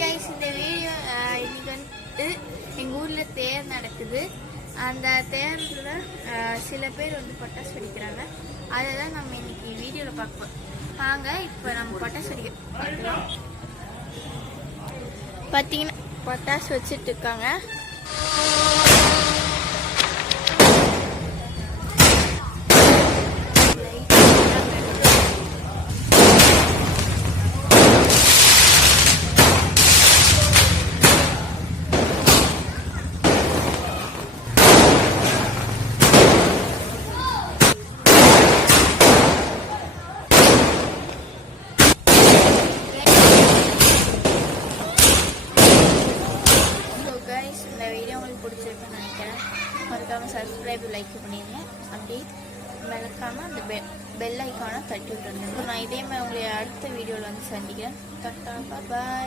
Guys, இந்த video இன்னைக்கு வந்து எங்கள் ஊரில் தேர் நடக்குது. அந்த தேரில் சில பேர் வந்து பட்டாசு வெடிக்கிறாங்க. அதை தான் நம்ம இன்னைக்கு வீடியோவில் பார்ப்போம். வாங்க இப்போ நம்ம பட்டாசு வெடிக்க பார்க்கலாம். பார்த்தீங்கன்னா பட்டாசு வச்சுட்டு இருக்காங்க. இந்த வீடியோ உங்களுக்கு பிடிச்சிருக்குன்னு நினைக்கிறேன். மறக்காமல் சப்ஸ்கிரைப் லைக் பண்ணிடுங்க. அப்படி மறக்காமல் அந்த பெல் ஐக்கானை தட்டி விட்டுருங்க. நான் இதே மாதிரி உங்களை அடுத்த வீடியோவில் வந்து சந்திக்கிறேன். பாய்.